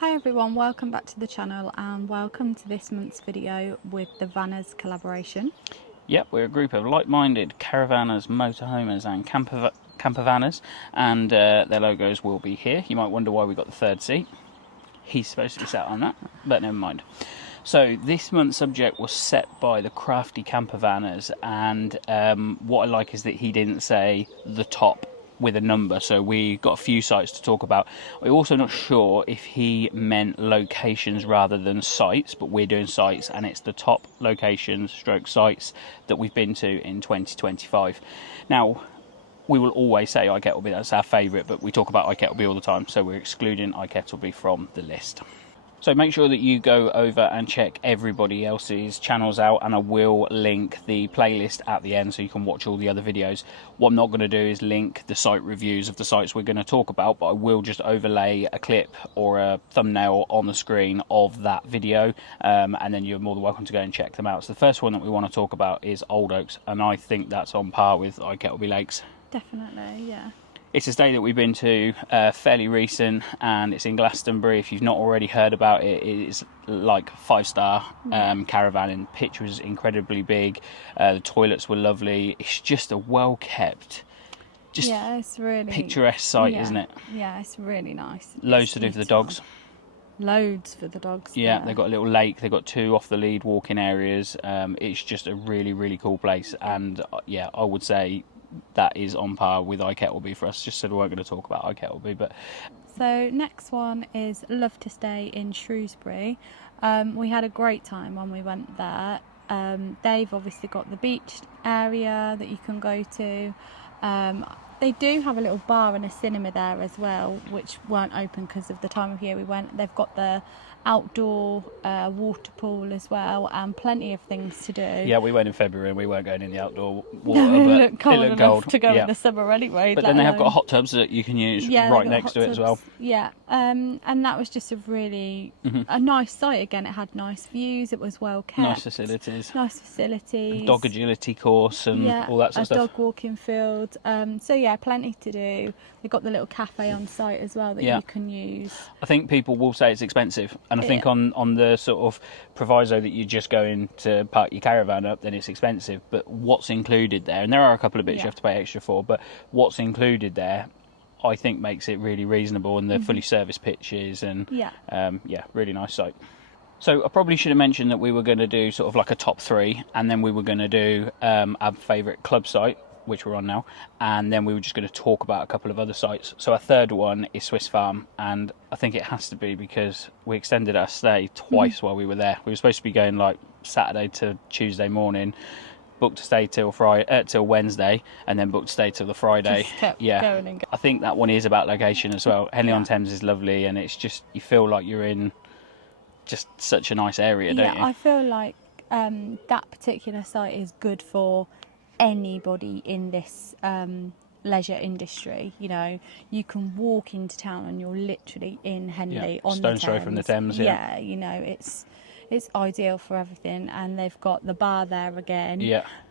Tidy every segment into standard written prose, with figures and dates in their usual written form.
Hi everyone, welcome back to the channel and welcome to this month's video with the Vanners collaboration. Yep, we're a group of like-minded caravanners, motorhomers and campervanners, and their logos will be here. You might wonder why we got the third seat. He's supposed to be sat on that, but never mind. So this month's subject was set by the crafty campervanners, and what I like is that he didn't say the top with a number, so we got a few sites to talk about. We're also not sure if he meant locations rather than sites, but we're doing sites, and it's the top locations stroke sites that we've been to in 2025. Now, we will always say iKettleby, that's our favourite, but we talk about iKettleby all the time, so we're excluding iKettleby from the list. So make sure that you go over and check everybody else's channels out, and I will link the playlist at the end so you can watch all the other videos. What I'm not going to do is link the site reviews of the sites we're going to talk about, but I will just overlay a clip or a thumbnail on the screen of that video, and then you're more than welcome to go and check them out. So the first one that we want to talk about is Old Oaks, and I think that's on par with iKettleby Lakes. Definitely, yeah. It's a stay that we've been to, fairly recent, and it's in Glastonbury. If you've not already heard about it, it's like 5-star caravan, and the pitch was incredibly big. The toilets were lovely. It's just a well-kept, just it's really picturesque site, isn't it? Yeah, it's really nice. Loads to do for the dogs. Loads for the dogs. Yeah, they've got a little lake. They've got 2 off the lead walking areas. It's just a really, really cool place, and yeah, I would say that is on par with iKettleby for us. Just said we weren't going to talk about iKettleby, but so next one is Love2Stay in Shrewsbury. We had a great time when we went there. They've obviously got the beach area that you can go to. They do have a little bar and a cinema there as well, which weren't open because of the time of year we went. They've got the outdoor water pool as well, and plenty of things to do. Yeah, we went in February and we weren't going in the outdoor water. No, but it looked cold enough to go in the yeah. summer anyway. But then they have got hot tubs that you can use right next to it as well. Yeah, and that was just a really a nice site. Again, it had nice views. It was well kept. Nice facilities. Dog agility course and all that sort of stuff. A dog walking field. So yeah, plenty to do. They've got the little cafe on site as well that you can use. I think people will say it's expensive, and I think on the sort of proviso that you're just going to park your caravan up, then it's expensive. But what's included there, and there are a couple of bits you have to pay extra for, but what's included there, I think makes it really reasonable, and the fully serviced pitches, and really nice site. So I probably should have mentioned that we were going to do sort of like a top 3, and then we were going to do our favourite club site, which we're on now, and then we were just going to talk about a couple of other sites. So our third one is Swiss Farm, and I think it has to be because we extended our stay twice while we were there. We were supposed to be going like Saturday to Tuesday morning, booked to stay till Wednesday, and then booked to stay till the Friday. Just kept going and going. I think that one is about location as well. Henley on Thames is lovely, and it's just, you feel like you're in just such a nice area, don't you? I feel like that particular site is good for anybody in this leisure industry. You know, you can walk into town and you're literally in Henley on the Thames. Stone's throw from the Thames. Yeah, you know, it's ideal for everything, and they've got the bar there again.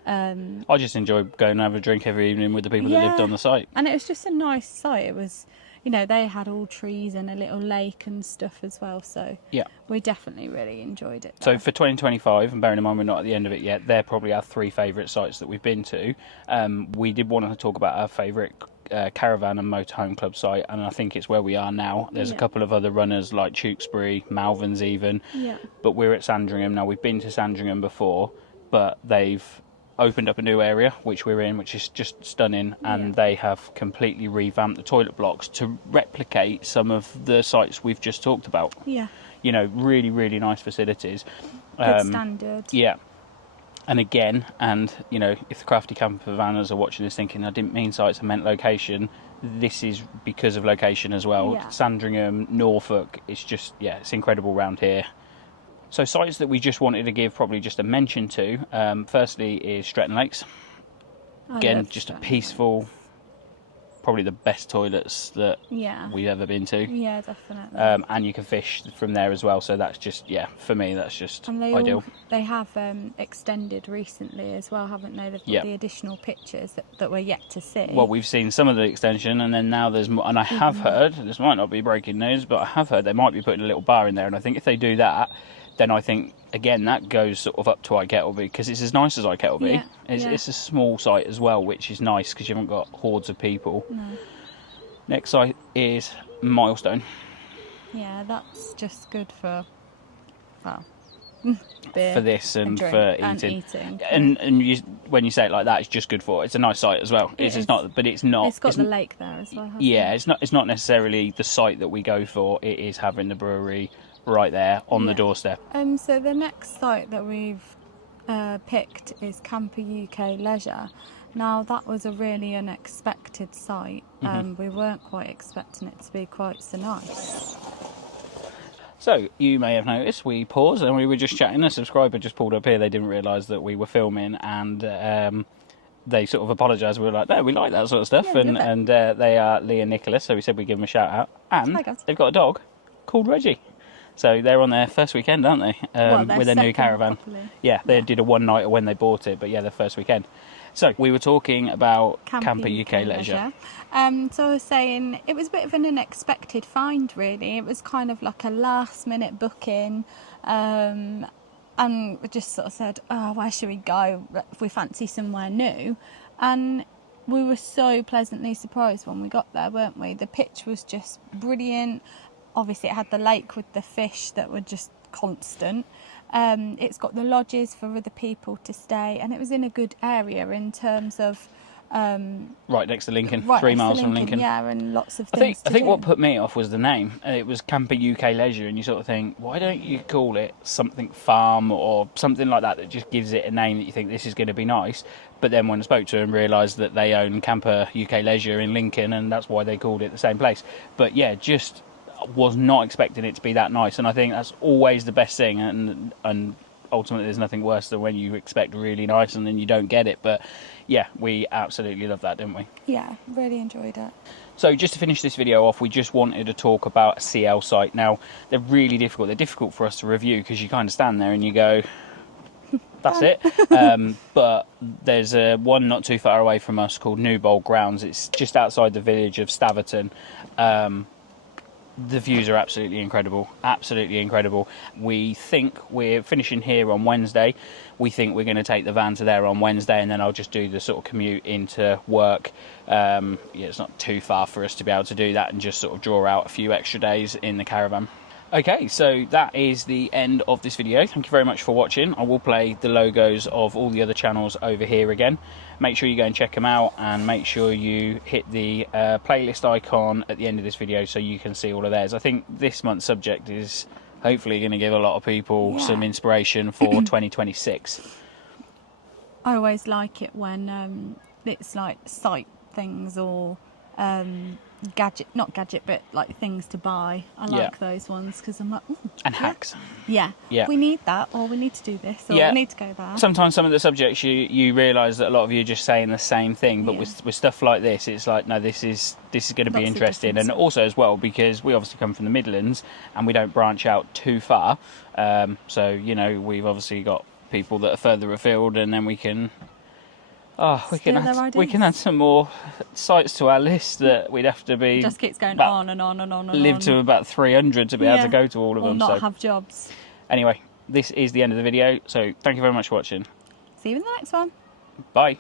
I just enjoy going and have a drink every evening with the people that lived on the site, and it was just a nice site. It was, you know, they had all trees and a little lake and stuff as well, so we definitely really enjoyed it there. So for 2025, and bearing in mind we're not at the end of it yet, they're probably our 3 favourite sites that we've been to. We did want to talk about our favourite caravan and motorhome club site, and I think it's where we are now. There's a couple of other runners like Tewkesbury, Malvern's even, but we're at Sandringham now. We've been to Sandringham before, but they've opened up a new area which we're in, which is just stunning, and they have completely revamped the toilet blocks to replicate some of the sites we've just talked about. You know, really, really nice facilities. Good standard. And again, and you know, if the crafty campervanners are watching this thinking I didn't mean sites, I meant location, this is because of location as well. Sandringham, Norfolk, it's just, it's incredible round here. So sites that we just wanted to give probably just a mention to, firstly is Stretton Lakes. Again, just a peaceful probably the best toilets that Yeah. we've ever been to. Yeah, definitely. And you can fish from there as well. So that's just, yeah, for me, that's just And ideal. they have extended recently as well, haven't they? They've got Yeah. the additional pictures that we're yet to see. Well, we've seen some of the extension, and then now there's more. And I have heard, this might not be breaking news, but I have heard they might be putting a little bar in there. And I think if they do that, then I think, again, that goes sort of up to Ikettleby, because it's as nice as Ikettleby. Yeah, It's a small site as well, which is nice because you haven't got hordes of people. No. Next site is Milestone. Yeah, that's just good for, well, beer For this and drink for and eating. eating. And you, when you say it like that, it's just good for it. It's a nice site as well. It's not, but it's not. It's got the lake there as well, hasn't Yeah, it? it's not necessarily the site that we go for. It is having the brewery right there on the doorstep. So the next site that we've picked is Camper UK Leisure. Now that was a really unexpected site. We weren't quite expecting it to be quite so nice. So you may have noticed we paused and we were just chatting. A subscriber just pulled up here. They didn't realise that we were filming, and they sort of apologised. We were like, no, we like that sort of stuff. Yeah, and they are Lee and Nicholas, so we said we'd give them a shout out. And Hi, guys. they've got a dog called Reggie. So they're on their first weekend, aren't they? With their new caravan. Properly. Yeah, they did a one nighter when they bought it, but yeah, their first weekend. So we were talking about Camper UK Leisure. So I was saying it was a bit of an unexpected find, really. It was kind of like a last minute booking. And we just sort of said, oh, where should we go if we fancy somewhere new? And we were so pleasantly surprised when we got there, weren't we? The pitch was just brilliant. Obviously, it had the lake with the fish that were just constant. It's got the lodges for other people to stay, and it was in a good area in terms of... right next to Lincoln, right 3 next to miles from Lincoln. Yeah, and lots of I things think what put me off was the name. It was Camper UK Leisure, and you sort of think, why don't you call it something farm or something like that just gives it a name that you think this is going to be nice. But then when I spoke to them, realised that they own Camper UK Leisure in Lincoln, and that's why they called it the same place. But yeah, just was not expecting it to be that nice, and I think that's always the best thing. And ultimately, there's nothing worse than when you expect really nice and then you don't get it. But yeah, we absolutely loved that, didn't we? Yeah, really enjoyed it. So just to finish this video off, we just wanted to talk about a CL site. Now, they're really difficult. They're difficult for us to review because you kind of stand there and you go, that's it. But there's one not too far away from us called Newbold Grounds. It's just outside the village of Staverton. The views are absolutely incredible, absolutely incredible. We think we're finishing here on Wednesday. We think we're going to take the van to there on Wednesday, and then I'll just do the sort of commute into work. Yeah, it's not too far for us to be able to do that and just sort of draw out a few extra days in the caravan. Okay, so that is the end of this video. Thank you very much for watching. I will play the logos of all the other channels over here again. Make sure you go and check them out, and make sure you hit the playlist icon at the end of this video so you can see all of theirs. I think this month's subject is hopefully going to give a lot of people some inspiration for 2026. I always like it when it's like site things or not gadget, but like things to buy. I like those ones because I'm like, and hacks. Yeah, we need that, or we need to do this, or we need to go there. Sometimes some of the subjects you realise that a lot of you are just saying the same thing, but with stuff like this, it's like, no, this is going to be interesting. And also as well, because we obviously come from the Midlands and we don't branch out too far, so you know, we've obviously got people that are further afield, and then we can we can add some more sites to our list that we'd have to be... Just keeps going on and on and on and live on. to about 300 to be able to go to all of them. Or not have jobs. Anyway, this is the end of the video, so thank you very much for watching. See you in the next one. Bye.